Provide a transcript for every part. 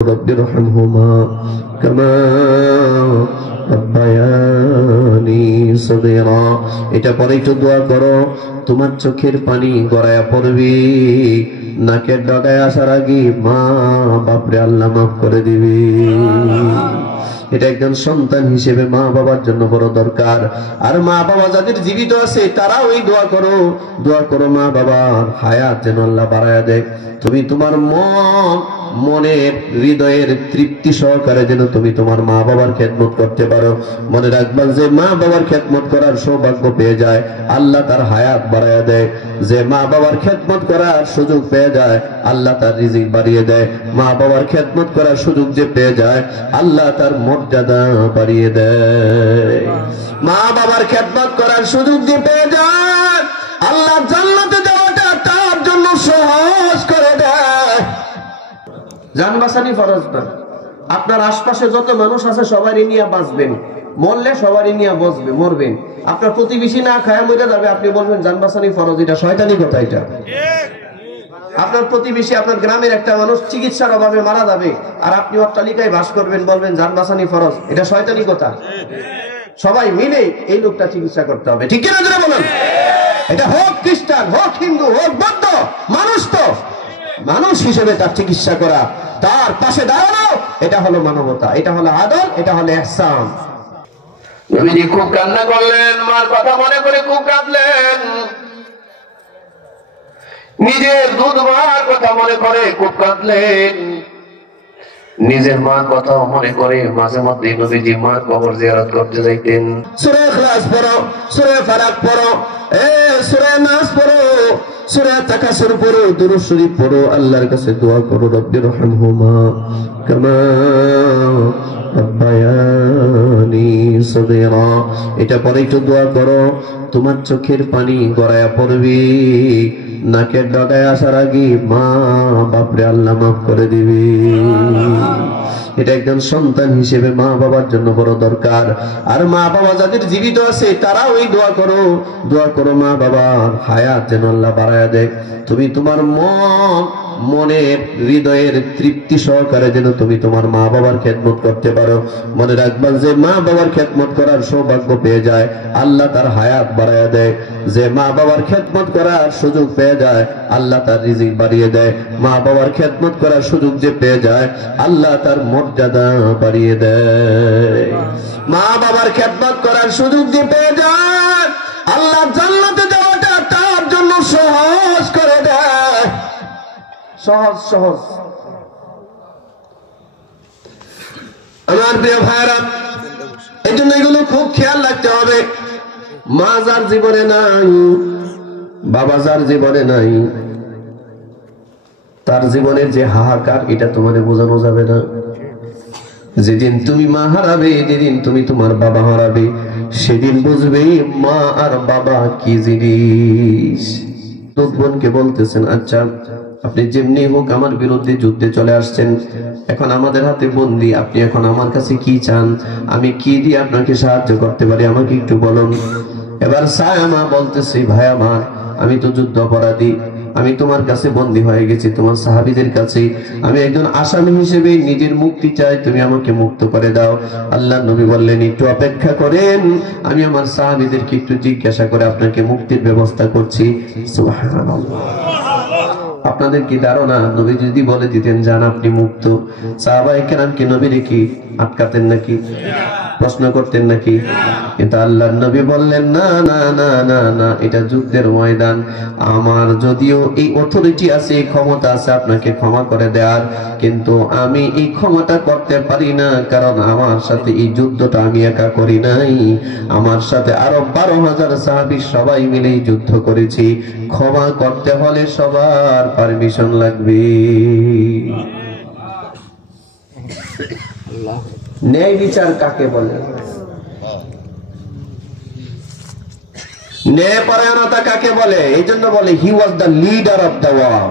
رب ارحمهما كما ربياني صغيرا। এটা পরে একটু দোয়া করো, তোমার চোখের পানি গড়ায়া পড়বে, নাকের ডগায় আসার আগে মা বাপরে আল্লাহ মাফ করে দিবে। এটা একজন সন্তান হিসেবে মা বাবার জন্য বড় দরকার। আর মা বাবা যাদের জীবিত আছে তারাও এই দোয়া করো মা বাবার হায়াত যেন আল্লাহ বাড়ায়া দেয়। তুমি তোমার মনের হৃদয়ের তৃপ্তি সহকারে যেন তুমি তোমার মা বাবার খেদমত করতে পারো। মনে রাখবা, যে মা বাবার খেদমত করার সৌভাগ্য পেয়ে যায় আল্লাহ তার হায়াত বাড়ায়া দেয়। যে মা বাবার খেদমত করার সুযোগ পেয়ে যায় আল্লাহ তার রিজিক বাড়িয়ে দেয়। মা বাবার খেদমত করার সুযোগ যে পেয়ে যায় আল্লাহ তার মর্যাদা বাড়িয়ে দেয়। মা বাবার খেদমত করার সুযোগ যে পেয়ে যায় আল্লাহ জান্নাতে যাওয়াটা তার জন্য সহজ করে দেয়। জান বাঁচানি ফরজ না। আপনার আশপাশে যত মানুষ আছে সবারই নিয়ে বাঁচবেন, মরলে সবারই নিয়ে বসবে, মরবেন। আপনার প্রতিবেশী না খায়া মরে যাবে, আপনি বলবেন জান বাঁচানি ফরজ। এটা শয়তানি কথা। এটা আপনার প্রতিবেশী, আপনার গ্রামের একটা মানুষ চিকিৎসার অভাবে মারা যাবে আর আপনি অট্টালিকায় বাস করবেন, বলবেন জান বাঁচানি ফরজ। এটা শয়তানি কথা। সবাই মিলে এই লোকটা চিকিৎসা করতে হবে, ঠিক কিনা যারা বলেন। এটা হোক খ্রিস্টান, হোক হিন্দু, হোক বৌদ্ধ, মানুষ তো মানুষ হিসেবে তার চিকিৎসা করা, তার পাশে দাঁড়ানো, এটা হলো মানবতা, এটা হলো আদর, এটা হলো ইহসান। নবীজি খুব কান্না করলেন, মার কথা মনে করে খুব কাঁদলেন। নিজের দুধ মার কথা মনে করে খুব কাঁদলেন। নিজের মার কথা মনে করে মাঝে মধ্যে নবীজি মার কবর জিয়ারত করতে যাইতেন। সূরা ইখলাস পড়ো, সূরা ফালাক পড়ো, সূরা নাস পড়ো, সূরা তাকাসুর পড়ো, দুরূদ শরীফ পড়ো, আল্লাহর কাছে দোয়া করো, রব্বির রহমহুমা কামা রব্বায়ানি সগীরা। এটা পরে একটু দোয়া করো, তোমার চোখের পানি গড়ায়া পড়বে, নাকের ডগায় আসার আগে মা বাপরে আল্লাহ মাফ করে দিবে। এটা একজন সন্তান হিসেবে মা বাবার জন্য বড় দরকার। আর মা বাবা যাদের জীবিত আছে তারাও এই দোয়া করো মা বাবার হায়াত যেন আল্লাহ বাড়ায়া দেয়। তুমি তোমার মনের হৃদয়ের তৃপ্তি সহকারে যেন তুমি তোমার মা বাবার খেদমত করতে পারো। মনে রাখবা, যে মা বাবার খেদমত করার সৌভাগ্য পেয়ে যায় আল্লাহ তার হায়াত বাড়ায়া দেয়। যে মা বাবার খেদমত করার সুযোগ পেয়ে যায় আল্লাহ তার রিজিক বাড়িয়ে দেয়। মা বাবার খেদমত করার সুযোগ যে পেয়ে যায় আল্লাহ তার মর্যাদা বাড়িয়ে দেয়। মা বাবার খেদমত করার সুযোগ যে পেয়ে যায় আল্লাহ জান্নাতে যাওয়াটা তার জন্য সহজ করে দেয়। সহজ। আমার প্রিয় ভাইরা, এই জন্য এগুলো খুব খেয়াল রাখতে হবে। মা যার জীবনে নাই, বাবা যার জীবনে নাই, তার জীবনের যে হাহাকার এটা তোমাদের বোঝানো যাবে না। যেদিন তুমি মা হারাবে, যেদিন তুমি তোমার বাবা হারাবে, সেদিন বুঝবে মা আর বাবা কি জিনিস। বোনকে বলতেছেন, আচ্ছা আপনি যেমনি হোক আমার বিরুদ্ধে যুদ্ধে চলে আসছেন, এখন আমাদের হাতে বন্দী, আপনি এখন আমার কাছে কি চান, আমি কি দিয়ে আপনাকে সাহায্য করতে পারি আমাকে একটু বলুন। এবার সায়ামা বলতেছি, ভাই আমার, আমি তো যুদ্ধ অপরাধী, আমি তোমার কাছে বন্দী হয়ে গেছি, তোমার সাহাবীদের কাছে, আমি একজন আসামি হিসেবে নিজের মুক্তি চাই, তুমি আমাকে মুক্ত করে দাও। আল্লাহ নবী বললেন, একটু অপেক্ষা করেন, আমি আমার সাহাবীদেরকে একটু জিজ্ঞাসা করে আপনাকে মুক্তির ব্যবস্থা করছি। সুবহানাল্লাহ। আপনাদের কি ধারণা, নবী যদি বলে দিতেন যান আপনি মুক্ত, সাহাবায়ে কেরাম কি নবীরে কি আটকাতেন নাকি, প্রশ্ন করতেন নাকি? কিন্তু আল্লাহর নবী বললেন, না না না না না, এটা যুদ্ধের ময়দান, আমার যদিও এই অথরিটি আছে, এই ক্ষমতা আছে আপনাকে ক্ষমা করে দেওয়ার, কিন্তু আমি এই ক্ষমাটা করতে পারি না, কারণ আমার সাথে এই যুদ্ধটা আমি একা করি নাই, আমার সাথে আরো 12,000 সাহাবী সবাই মিলে যুদ্ধ করেছি, ক্ষমা করতে হলে সবার পারমিশন লাগবে। ন্যায় বিচার কাকে বলে? ন্যায় পরায়ণতা কাকে বলে? এই জন্য বলে he was the leader of the war,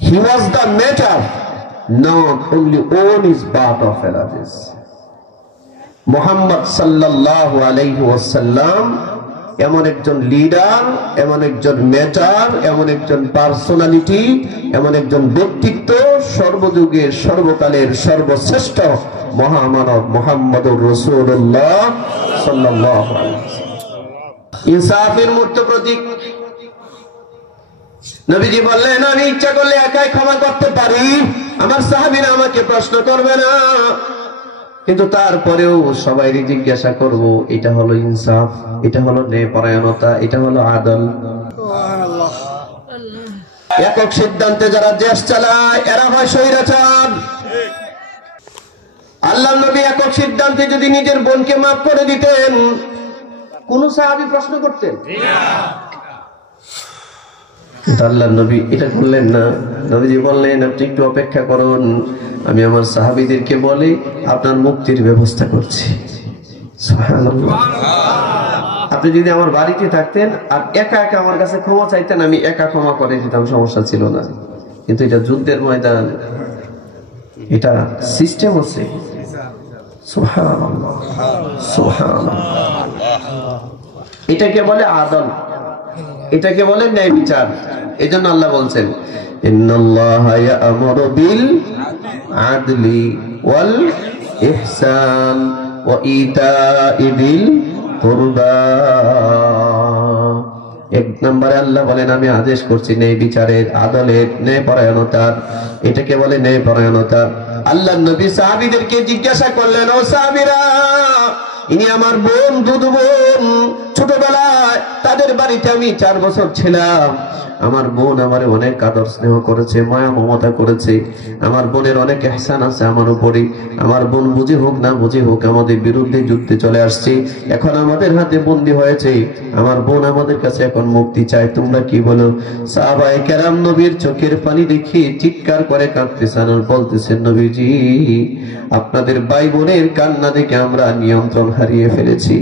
he was the matter, not only on his birth of এলাদিস। মুহাম্মদ সাল্লাল্লাহু আলাইহি ওয়াসাল্লাম এমন একজন লিডার, এমন একজন মেটার, এমন একজন পার্সোনালিটি, এমন একজন ব্যক্তিত্ব, সর্বযুগের সর্বকালের সর্বশ্রেষ্ঠ মহামানব মুহাম্মদুর রাসূলুল্লাহ সাল্লাল্লাহু আলাইহি ওয়াসাল্লাম। ইনসাফের মূর্ত প্রতীক। নবীজি বললেন, আমি ইচ্ছা করলে একাই ক্ষমা করতে পারি, আমার সাহাবীরা আমাকে প্রশ্ন করবে না, কিন্তু তারপরেও সবাই জিজ্ঞাসা করব, এটা হলো ইনসাফ, এটা হলো ন্যায়পরায়ণতা, এটা হলো আদল। একক সিদ্ধান্তে যারা দেশ চালায় এরা হয় স্বৈরাচার। আল্লাহর নবী একক সিদ্ধান্তে যদি নিজের বোনকে মাফ করে দিতেন, কোন সাহাবী প্রশ্ন করতেন? আল্লাহর নবী এটা করলেন না। নবীজি বললেন, আপনি একটু অপেক্ষা করুন, আমি আমার সাহাবীদেরকে বলি আপনার মুক্তির ব্যবস্থা করছি। সুবহানাল্লাহ। আপনি যদি আমার বাড়িতে থাকতেন আর একা একা আমার কাছে ক্ষমা চাইতেন, আমি একা ক্ষমা করে দিতাম, সমস্যা ছিল না। কিন্তু এটা যুদ্ধের ময়দান, এটা সিস্টেম আছে। সুবহানাল্লাহ, সুবহানাল্লাহ। এটাকে বলে আদল, এটাকে বলে ন্যায় বিচার। এজন্য আল্লাহ বলছেন, ইন্নাল্লাহা ইয়া'মুরু বিল আদলি ওয়াল ইহসান ওয়া ইতা'i যিল কুরবা। এক নম্বরে আল্লাহ বলেন, আমি আদেশ করছি ন্যায় বিচারের, আদলের, ন্যায়পরায়ণতার। এটাকে বলে ন্যায়পরায়ণতা। আল্লাহর নবী সাহাবীদেরকে জিজ্ঞাসা করলেন, ও সাহাবীরা, ইনি আমার বোন, দুধ বোন। ছোটবেলায় তাদের বাড়িতে আমি 4 বছর ছিলাম। আমার বোন আমারে অনেক আদর স্নেহ করেছে, মায়া মমতা করেছে। আমার বোনের অনেক ইহসান আছে আমার উপরে। আমার বোন বুঝে হোক না বুঝে হোক আমাদের বিরুদ্ধে যুদ্ধে চলে আসছে, এখন আমাদের হাতে বন্দী হয়েছে। আমার বোন আমাদের কাছে এখন মুক্তি চায়, তোমরা কি বলো? সাহাবায়ে কেরাম নবীর চোখের পানি দেখে চিৎকার করে কাঁদতেছেন আর বলতেছেন, নবীজি, আপনাদের ভাই বোনের কান্না দেখে আমরা নিয়ন্ত্রণ হারিয়ে ফেলেছি।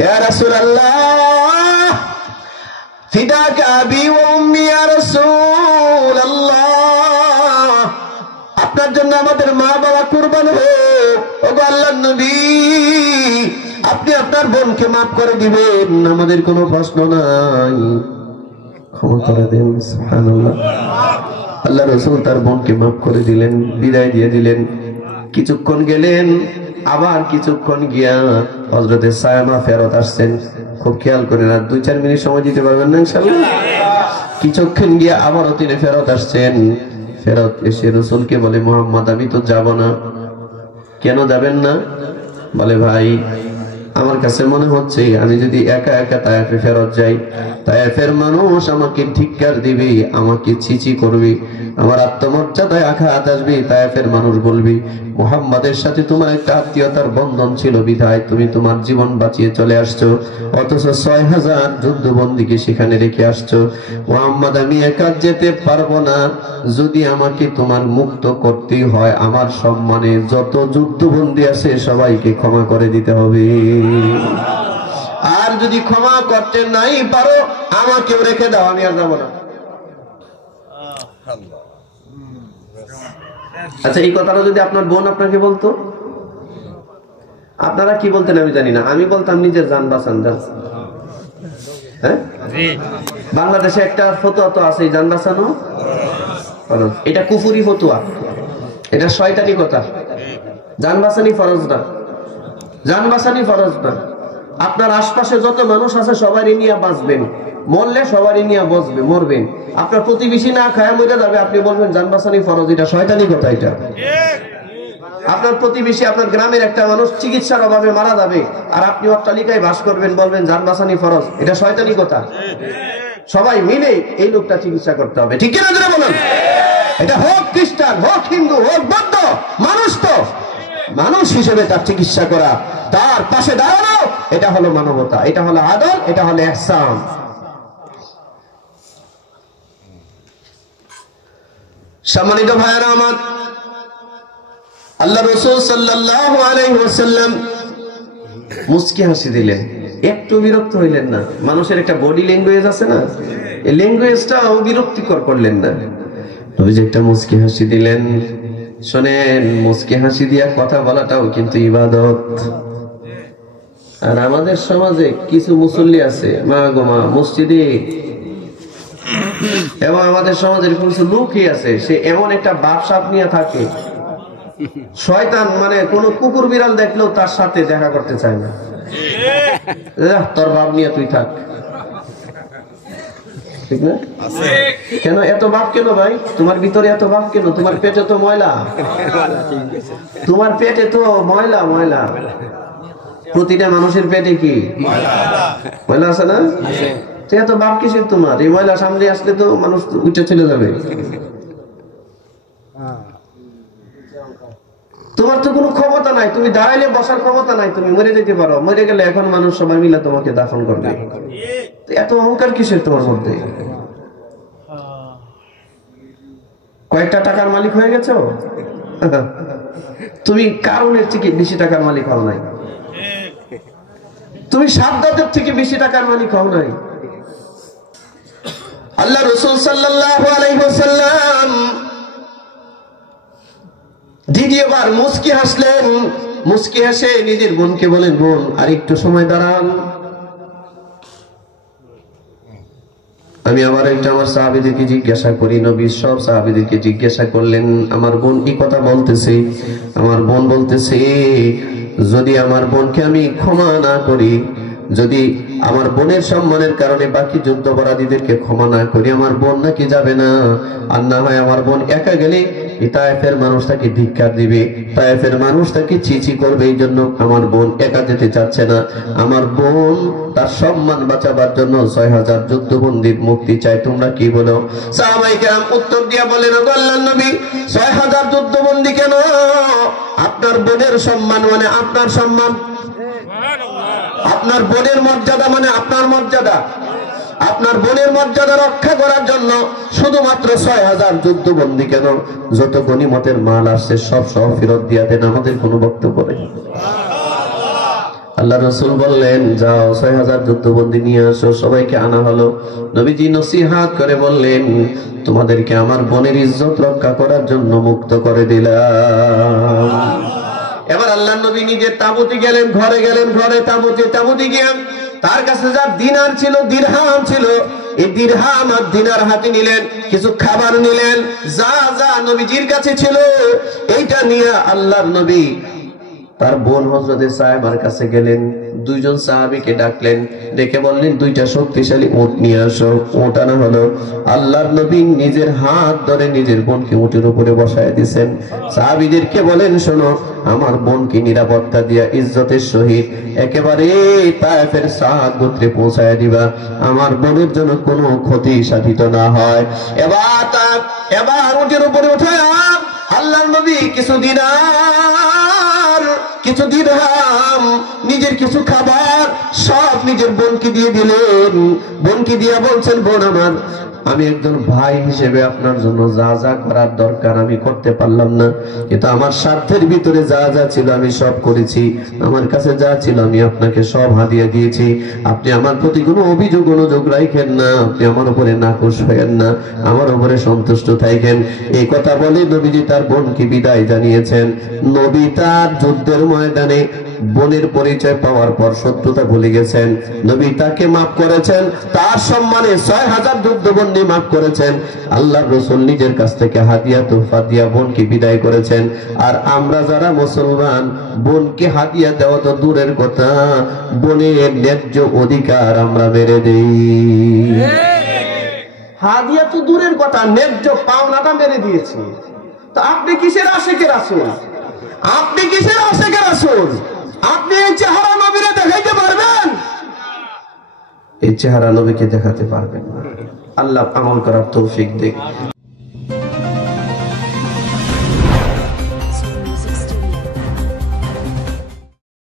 ইয়া রাসূলুল্লাহ, ফিদাকা আবি ওয়া উম্মি ইয়া রাসূলুল্লাহ, আপনার জন্য আমাদের মা বাবা কুরবান হোক। ওগো আল্লাহর নবী, আপনি আপনার বোনকে maaf করে দিবেন, আমাদের কোনো প্রশ্ন নাই, ক্ষমা করে দেন। সুবহানাল্লাহ। আল্লাহ রাসূল তার বোনকে maaf করে দিলেন, বিদায় দিয়ে দিলেন। কিছুক্ষণ গেলেন, আবার কিছুক্ষণ গিয়া হযরতে সায়মা ফেরত আসছেন। খুব খেয়াল করেন, আর 2-4 মিনিট সময় দিতে পারবেন না ইনশাআল্লাহ? কিছুক্ষণ গিয়া আবারও তিনি ফেরত আসছেন। ফেরত এসে রাসূলকে বলে, মুহাম্মদ, আমি তো যাব না। কেন যাবেন না? বলে, ভাই, আমার কাছে মনে হচ্ছে আমি যদি একা একা তায়েফে ফেরত যাই, তায়েফের মানুষ আমাকে ধিক্কার দিবে, আমাকে ছিছি করবে, আমার আত্মমর্যাদায় আঘাত আসবে। তায়েফের মানুষ বলবে, মুহাম্মাদের সাথে তোমার একটা আত্মীয়তার বন্ধন ছিল বিধায় তুমি তোমার জীবন বাঁচিয়ে চলে আসছো, অথচ 6000 যুদ্ধবন্দীকে সেখানে রেখে আসছো। মুহাম্মদ, আমি একা যেতে পারবো না, যদি আমাকে তোমার মুক্ত করতে হয়, আমার সম্মানে যত যুদ্ধবন্দী আছে সবাইকে ক্ষমা করে দিতে হবে। আর যদি ক্ষমা করতে নাই পারো, আমাকেও রেখে দাও, আমি আর যাবো না। আচ্ছা, এই কথাটা যদি আপনার বোন আপনাকে বলতো, আপনারা কি বলতেন আমি জানি না, আমি বলতাম নিজের জান বাঁচান। হ্যাঁ, বাংলাদেশে একটা ফতোয়া তো আছে, জান বাঁচানো ফরজ। এটা কুফরি ফতোয়া, এটা শয়তানি কথা। জান বাঁচানি ফরজ না, জান বাঁচানি ফরজ না। আপনার আশপাশে যত মানুষ আছে সবারই নিয়ে বাঁচবেন, মরলে সবারই নিয়ে বসবে, মরবেন। আপনার প্রতিবেশী না খায়া মরে যাবে, আপনি বলবেন জান বাঁচানি ফরজ, এটা শয়তানি কথা। এটা আপনার প্রতিবেশী, আপনার গ্রামের একটা মানুষ চিকিৎসার অভাবে মারা যাবে, আর আপনি অট্টালিকায় বাস করবেন, বলবেন জান বাঁচানি ফরজ, এটা শয়তানি কথা। সবাই মিলে এই লোকটা চিকিৎসা করতে হবে, ঠিক কিনা যারা বলেন? এটা হোক খ্রিস্টান, হোক হিন্দু, হোক বৌদ্ধ, মানুষ তো মানুষ হিসেবে তার চিকিৎসা করা, তার পাশে দাঁড়ানো, এটা হলো মানবতা, এটা হলো আদল, এটা হলো ইহসান। সম্মানিত ভাইয়েরা আমার, আল্লাহ রাসূল সাল্লাল্লাহু আলাইহি ওয়াসাল্লাম মুস্কি হাসি দিলেন, একটু বিরক্ত হইলেন না। মানুষের একটা বডি ল্যাঙ্গুয়েজ আছে না, এই ল্যাঙ্গুয়েজটাও বিরক্তিকর করলেন না। নবীজি একটা মুস্কি হাসি দিলেন। শোনেন, মুস্কি হাসি দিয়া কথা বলাটাও কিন্তু ইবাদত। আর আমাদের সমাজে কিছু মুসল্লি আছে মা গো মা মসজিদে, এবং আমাদের সমাজের কিছু লোকই আছে সে এমন একটা বাপসাপ নিয়ে থাকে, শয়তান, মানে কোন কুকুর বিড়াল দেখলেও তার সাথে দেখা করতে চায় না। তোর বাপ নিয়ে তুই থাক, ঠিক না? কেন এত বাপ কেন ভাই? তোমার ভিতরে এত বাপ কেন? তোমার পেটে তো ময়লা, তোমার পেটে তো ময়লা ময়লা। প্রতিটা মানুষের পেটে কি ময়লা আছে না? এত বাপ কিসের তোমার? এই ময়লা সামনে আসলে তো মানুষ উঠে চলে যাবে। তোমার তো কোনো ক্ষমতা নাই, তুমি দাঁড়াইলে বসার ক্ষমতা নাই, তুমি মরে যেতে পারো, মরে গেলে এখন মানুষ সবাই মিলে তোমাকে দাফন করবে। এত অহংকার কিসের তোমার মধ্যে? কয়েকটা টাকার মালিক হয়ে গেছো? তুমি কারণের থেকে বেশি টাকার মালিক হও নাই, তুমি সাদ্দাতের থেকে বেশি টাকার মালিক হও নাই। আল্লাহ রাসূল সাল্লাল্লাহু আলাইহি ওয়াসাল্লাম দ্বিতীয়বার মুস্কি হাসলেন, মুস্কি হাসে নিজের বোনকে বলেন, বোন আর একটু সময় দাঁড়ান। আমি আবার একটা আমার সাহাবীদেরকে জিজ্ঞাসা করি, নবী সব সাহাবীদেরকে জিজ্ঞাসা করলেন, আমার বোন কি কথা বলতেছে? আমার বোন বলতেছে, যদি আমার বোনকে আমি ক্ষমা না করি, যদি আমার বোনের সম্মানের কারণে বাকি যুদ্ধাপরাধীদেরকে ক্ষমা না করি, আমার বোন নাকি যাবে না। আর না হয় আমার বোন একা গেলে তায়েফের মানুষ তাকে ধিক্কার দিবে, তায়েফের মানুষ তাকে চিচি করবে, এই জন্য আমার বোন একা যেতে চাচ্ছে না। আমার বোন তার সম্মান বাঁচাবার জন্য 6000 যুদ্ধবন্দীর মুক্তি চায়। তোমরা কি বলো? সাহাবায়ে কেরাম উত্তর দিয়া বলেন, ও আল্লাহর নবী, 6000 যুদ্ধবন্দী কেন? আপনার বোনের সম্মান মানে আপনার সম্মান, আপনার বোনের মর্যাদা মানে আপনার মর্যাদা, আপনার বোনের মর্যাদা রক্ষা করার জন্য শুধুমাত্র 6000 যুদ্ধবন্দী কেন? যত গনিমতের মাল আসছে সব সহ ফেরত দিয়া দেন, আমাদের কোনো বক্তব্য নেই। আল্লাহ রাসূল বললেন, যাও 6000 যুদ্ধবন্দী নিয়ে আসো। সবাইকে আনা হলো। নবীজি নসিহত করে বললেন, তোমাদেরকে আমার বোনের ইজ্জত রক্ষা করার জন্য মুক্ত করে দিলাম। এবার আল্লাহর নবী নিজের তাঁবুতে গেলেন, ঘরে গেলেন, ঘরে তাঁবুতে গিয়ে তার কাছে যা দিনার ছিল, দিরহাম ছিল, এই দিরহাম আর দিনার হাতে নিলেন, কিছু খাবার নিলেন, যা যা নবীজির কাছে ছিল এইটা নিয়ে আল্লাহর নবী তার বোন হযরতে সাহেবার কাছে গেলেন। দুইজন সাহাবীকে ডাকলেন, ডেকে বললেন, দুইটা শক্তিশালী উট নিয়ে আসো। উট আনা হলো। আল্লাহর নবী নিজের হাত ধরে নিজের বোনকে উটের উপরে বসায় দিয়েছেন। সাহাবীদেরকে বলেন, শোনো, আমার বোনকে নিরাপত্তা দিয়া ইজ্জতের সহিত একেবারে তায়েফের সাদ গোত্রে পৌঁছায় দিবা, আমার বোনের জন্য কোনো ক্ষতি সাধিত না হয়। এবার উটের উপরে উঠায় আল্লাহর নবী কিছু দিনার, কিছু দিরহাম, নিজের কিছু খাবার সব নিজের বোনকে দিয়ে দিলেন। বোনকে দিয়া বলছেন, বোন আমার, আমি একজন ভাই হিসেবে আপনার জন্য যা যা করার দরকার আমি করতে পারলাম না, কিন্তু আমার স্বার্থের ভিতরে যা যা ছিল আমি সব করেছি। আমার কাছে যা ছিল আমি আপনাকে সব হাদিয়া দিয়েছি। আপনি আমার প্রতি কোনো অভিযোগ অনুযোগ রাখেন না, আপনি আমার উপরে নাখুশ হয়েন না, আমার উপরে সন্তুষ্ট থাকেন। এই কথা বলে নবীজি তার বোনকে বিদায় জানিয়েছেন। নবী তার যুদ্ধের ময়দানে বোনের পরিচয় পাওয়ার পর শত্রুতা ভুলে গেছেন। নবী তাকে মাফ করেছেন, তার সম্মানে 6000 যুদ্ধবন্দী মাফ করেছেন। আল্লাহর রাসূল নিজের কাছ থেকে হাদিয়া তোহফা দিয়া বোনকে বিদায় করেছেন। আর আমরা যারা মুসলমান, বোনকে হাদিয়া দেওয়া তো দূরের কথা, বোনের ন্যায্য অধিকার আমরা মেরে দেই। হাদিয়া তো দূরের কথা, ন্যায্য পাওনাটা মেরে দিয়েছি। তো আপনি কিসের আশিকের রাসূল? আপনি কিসের আশিকের রাসূল? আপনি এই চেহারা নবীরে দেখাইতে পারবেন? এই চেহারা নবীকে দেখাতে পারবেন না। আল্লাহ আমল করার তৌফিক দিক।